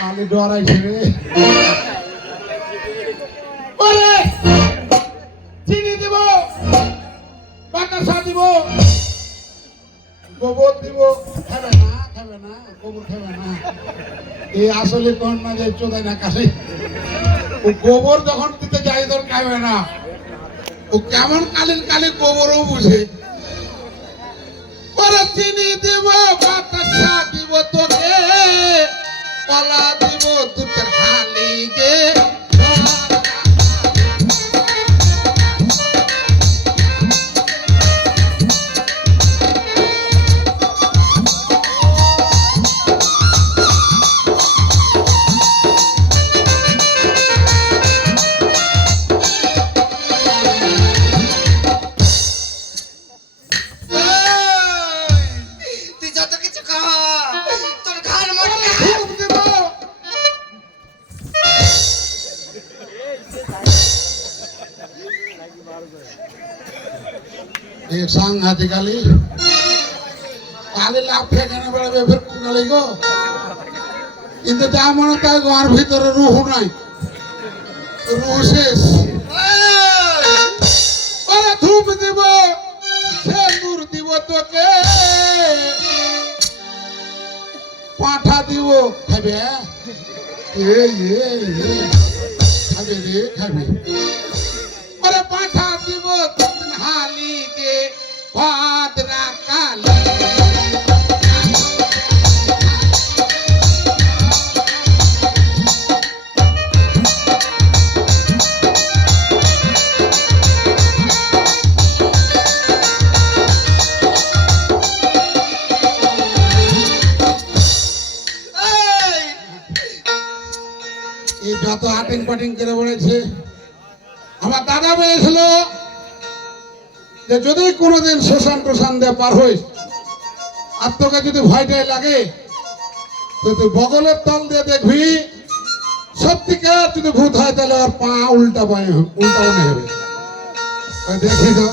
কালি ডরাইছে রে। ওরে চিনি দিব, বাতাসা দিব, গোবর দিব, খাবে না খাবে না, গোবর খাবে না। এই আসলে কোন না যে চোদায় না কাছে, ও গোবর যখন দিতে যাই তোর খাবে না। ও কেমন কালির কালি গোবরও বুঝে। ওরে চিনি দিব, বাতাসা দিব তোকে, কলা দিব দুধের হালি গে। তুই যত কিছু খা, তোর ঘর মটকা। সাংঘাতিক কালি কালি লাভ কেন বেড়াবে ফের কালি গো। কিন্তু যা মনে তাই গোয়ার ভিতরে রুহ নাই, রুহ শেষ। ওরা ধূপ দিব, সেন্দুর দিব তোকে, পাঁঠা দিব, খাবে খাবে রে খাবে। ওরে পাঁঠা দিব হালি গে, ভাদ্রা কালি। এই যত আটিং পাটিং করে বলেছে, আমার দাদা বলেছিল যে যদি কোনোদিন শ্মশান টোশান দিয়ে পার হইস আর তোকে যদি ভয়টাই লাগে তো তুই বগলের তল দিয়ে দেখবি, সত্যিকার যদি ভূত হয় তাহলে আর পা উল্টা মনে হবে। দেখি তো